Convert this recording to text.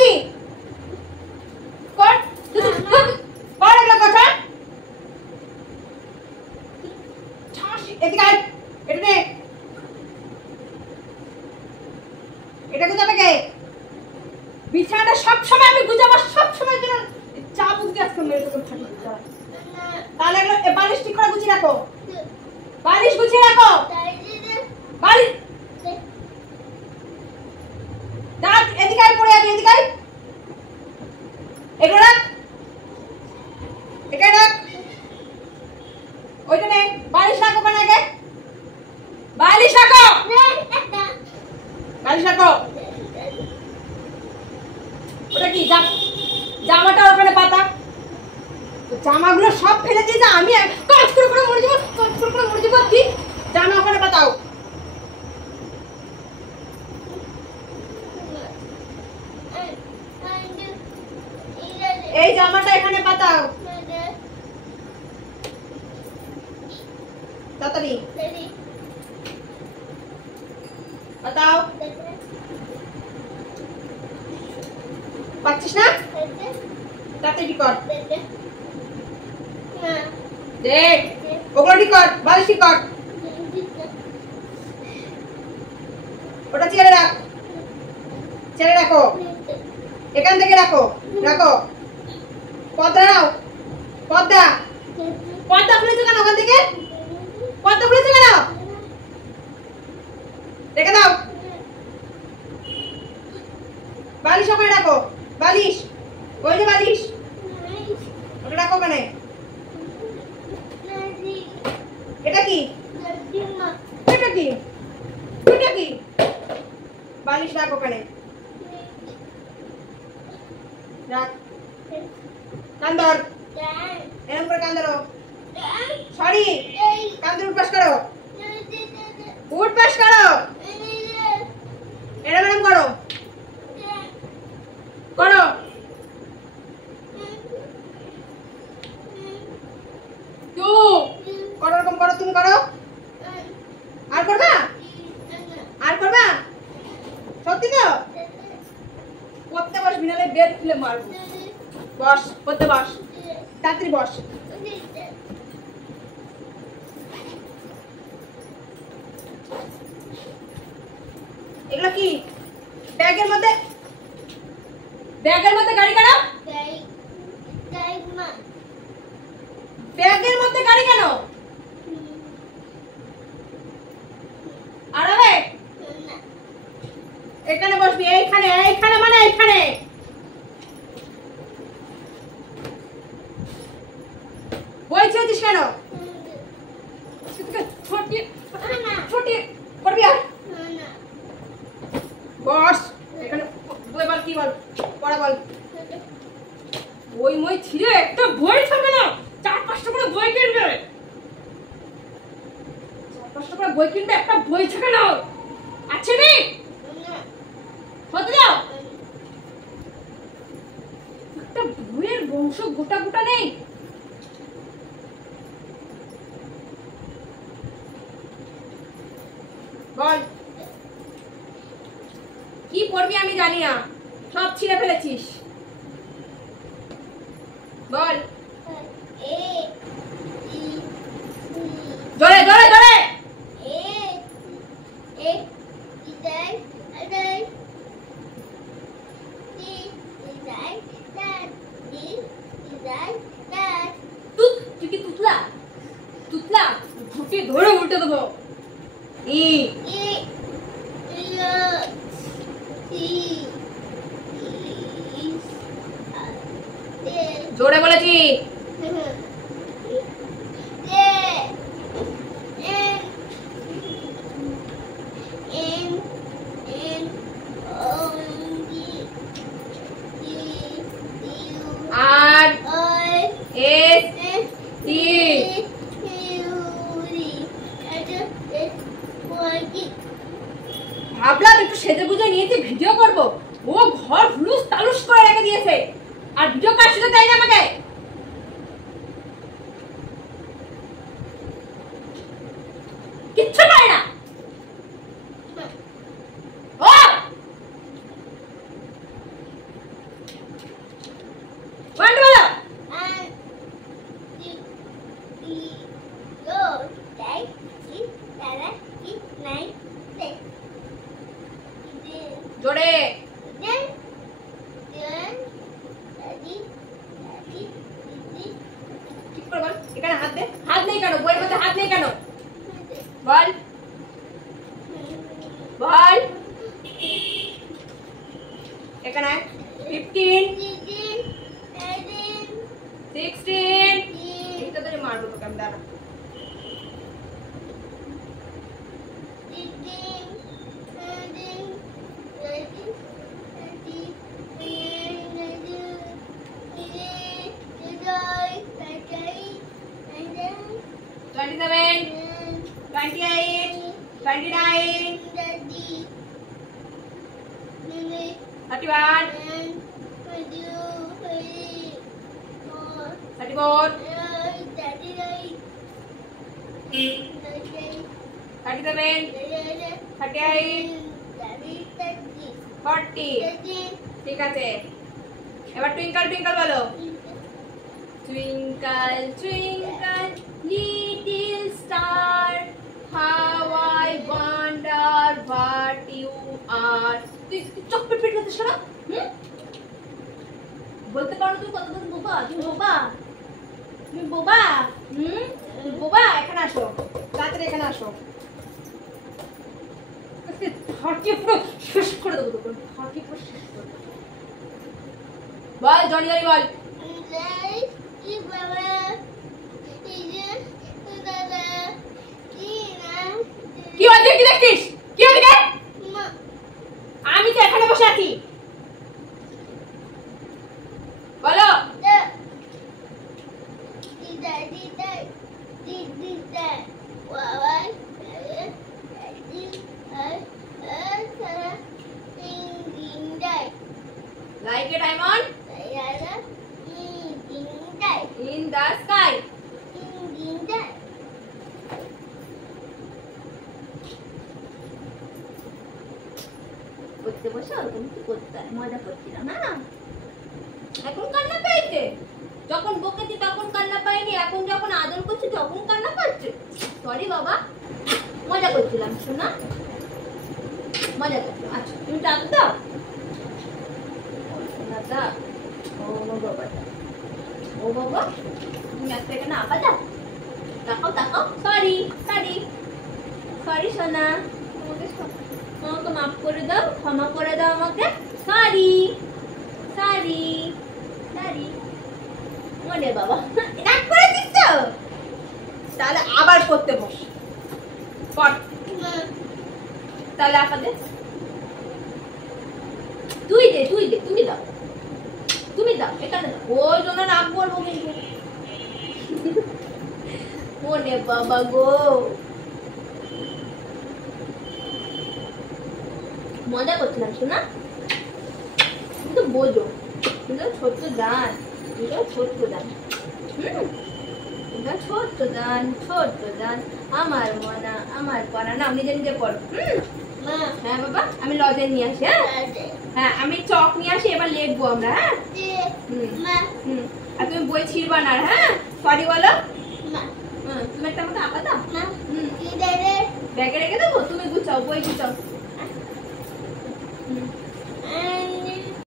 কি কর কর এগুলো কথা এদিকে আয় এটা নে এটা গুজাবে কে বিছানাটা সব সময় আমি গুজাবো সব সময় যেন চাবুক দিয়ে আজকে মেরে তোকে ফাটিয়ে দিতে তাহলে বালিশ ঠিক করে গুছিয়ে রাখো বালিশ গুছিয়ে রাখো বালিশ দাঁত এদিকে আয় পড়ে যাবে এদিকে আয় এগুলো রাখ এটা রাখ ওইটা নে বালিশ রাখো কেন আগে বালিশ রাখো বালিশ রাখো ওটা কি জামাটা ওখানে পাতা জামাগুলো সব ফেলে দিয়ে যা আমি কাজ করে মরে যাবো ঠিক জামা ওখানে পাতাও এই জামাটা এখানে পাতাও তাড়াতাড়ি পাতাও পাচ্ছিস না তাড়াতাড়ি কর দেখ ওগুলো ঠিক কর বালিশ ঠিক কর ওটা ছেড়ে রাখো এখান থেকে রাখো পর্দা নাও পর্দা খুলেছো কেন ওখান থেকে পর্দা খুলেছো কেন রেখে দাও বালিশ ওখানে রাখো বালিশ ওই যে বালিশ ওটা রাখো ওখানে এটা কি বালিশ রাখো ওখানে রাখ কান ধর এরকম করে কান ধরো সরি কান ধরে উঠপাস করো এরকম করো ওরকম করো তুমি করো আর করবা সত্যি তো করতে বস বিনালে বের খুলে মারবো বস করতে বস তাড়াতাড়ি বস এগুলো কি ব্যাগের মধ্যে গাড়ি কেন ব্যাগের মধ্যে গাড়ি কেন আরে এখানে বসবি এইখানে মানে এইখানে বই ছেড়েছিস কেন ছোটি করবি আর বস এখানে বই বল কি বল পড়া বল বই মই ছিঁড়ে একটা বই থাকবে না 4-5টা করে বই কিনবে 4-5টা করে বই কিনবে একটা বই থাকে না আছে নি হতে দাও একটা বইয়ের বংশ গোটা নেই বল কি পড়বি আমি জানি না সব ছিঁড়ে ফেলেছিস বল জোরে তুই কি তুতলা ঘুটে ধরে উল্টে দেবো জোরে বলেছি ভাবলাম একটু সেজে গুজে নিয়েছি ভিডিও করব ও ঘর হুলুস তালুস করে রেখে দিয়েছে আর ভিডিও কার সাথে দেয় না আমাকে 15 16 এইটা ধরে মারবো তোকে আমি দাঁড়া 27 28 29 31 34 37 38 40 ঠিক আছে এবার টুইঙ্কল টুইঙ্কল বলো Twinkle, twinkle, little star, how I wonder what you are. তুই চোখ পেট পেট করতে শোনা বলতে পারো তুমি কত কত বোবা তুমি বোবা তুমি বোবা তুমি বোবা এখানে আসো রাত্রে এখানে আসো হাঁটি পুরো শেষ করে দেবো তোকে হাঁটি পুরো শেষ করে দেবো বল জনি জনি বল কি হচ্ছে কি দেখছিস কি হচ্ছে আমি তো এখানে বসে আছি বলো Like a diamond in the sky. করতে বসে ওরকম কি করতে মজা করছিলাম না এখন কান্না পেয়েছে যখন বকেছি তখন কান্না পাইনি এখন যখন আদর করছি তখন কান্না পাচ্ছে সরি বাবা মজা করছিলাম শোনা মজা করছিলাম আচ্ছা তুমি টাকা দাও দাদা ও বাবা ও বাবা তুমি একটা এখানে আঁকা দাও তাকাও তাকাও সরি সরি সরি সোনা আমাকে মাফ করে দাও ক্ষমা করে দাও আমাকে সরি সরি সরি মনে বাবা রাগ করে দিচ্ছ তাহলে আবার করতে বস কর তাহলে আঁকা দে তুই দে তুমি দাও এখানে দাও ওই জন্য রাগ করবো কিন্তু মনে বাবা গো মজা করছিলাম শোনা কিন্তু বোঝো কিন্তু ছোট্ট দান ছোট্ট দান ছোট্ট দান আমার মনা আমার পড়া না নিজে নিজে পড়ো হ্যাঁ বাবা আমি লজেন নিয়ে আসি হ্যাঁ আমি চক নিয়ে আসি এবার লিখবো আমরা হ্যাঁ আর তুমি বই ছিড়বা না হ্যাঁ সরি বলো তুমি একটা আমাকে আঁকা দাও ব্যাগে রেখে দেবো তুমি গুছাও বই গুছাও